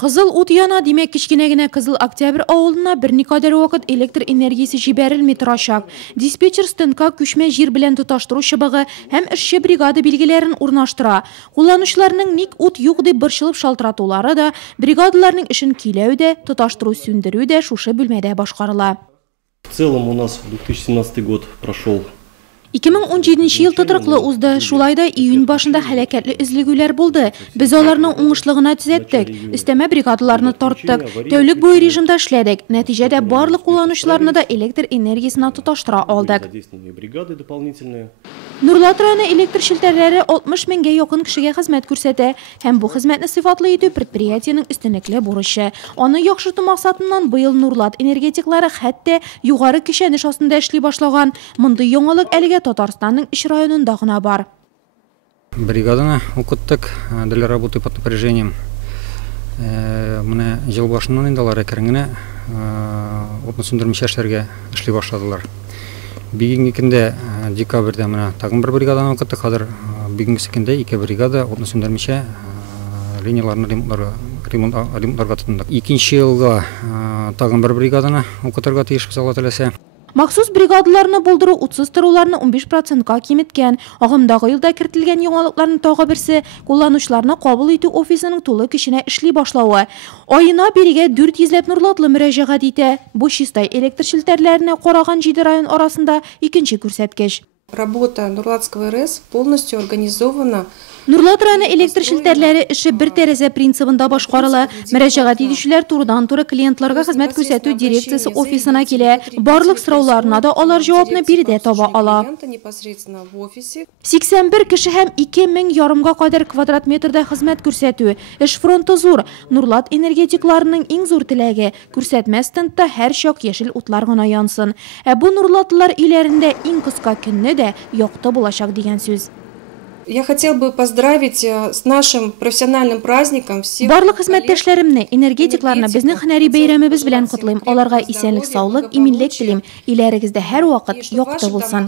Kızıl ут яна, демек кичкенә Кызыл Октябрь авылына берникадәр вакыт электр энергиясе җибәрелми торачак. Диспетчер стенка күчмә җир белән тоташтыру чыбыгы һәм эшче бригада билгеләрен урнаштыра. Кулланучыларның ник ут юк дип борчылып шалтыратулары да, бригадаларның эшен көйләү дә, тоташтыру сүндерү дә шушы бүлмәдә башкарыла. В целом у нас 2017 год прошел. 2017 ел тотырыклы узды. Шулайда июнь башында хәлакәтле эзлегүләр булды. Без аларның уңышлыгына төзәттек. Өстәмә бригадаларны тарттык. Тәүлек буе режимда эшләдек. Нәтиҗәдә барлык кулланучыларны да электр энергиясенә тоташтыра алдык. Нурлат районы электр шелтәрләре 60 меңгә якын кешегә хезмәт күрсәтә. Һәм бу хезмәтне сыйфатлы итү предприятиенең үстенлекле бурычы. Аны яхшырту максатыннан быел Нурлат энергетиклары хәтта югары кичәнеш астында эшли башлаган. Мондый яңалык әлегә Татарстанның иш районында гына бар. Бригаданы укыттык для работы под напряжением. Менә ел башыннан инде алар әкрен отны сүндермичә эшләргә эшли башладылар. Бүгенге көндә декабрьдә менә тагын бер бригаданы укыттык. Хәзер бүгенге көндә 2 бригада отны сүндермичә линияларны ремонтларга тотындык. Икенче елга тагын бер бригаданы укытырга тиешбез Алла теләсә. Махсус бригадаларны булдыру 30 торуларны 15%-ка киметкән. Агымдагы елда кертелгән яңалыкларның тагы берсе кулланучыларны кабул итү офисының тулы көченә эшли башлавы. Айына бирегә 400 Нурлатлы мөрәҗәгать итә. Бу чистай электр шелтәрләренә караган 7 район арасында икенче күрсәткеч. Работа Нурлатского РЭС полностью организована. Нурлат районы электр шелтәрләре эше бер тәрәзә принцибында башкарыла. Мөрәҗәгать итүчеләр турыдан-туры клиентларга хезмәт күрсәтү дирекциясе офисына килә. Барлык сорауларына да алар җавапны биредә таба ала. 81 кеше һәм 2000 ярымга кадәр квадрат метрда хезмәт күрсәтү. Эш фронты зур. Нурлат энергетикларының иң зур теләге күрсәтмә стендта һәр чак яшел утлар гына янсын. Бу Нурлатлылар өйләрендә иң кыска көнне дә якты булачак дигән сүз. Я хотел бы поздравить с нашим профессиональным праздником всех. Барлык хезмәттәшләремне, энергетикларны безнең һөнәри бәйрәмебез белән котлыйм. Аларга исәнлек, саулык, иминлек телим. Иләрегездә һәр вакыт якты булсын.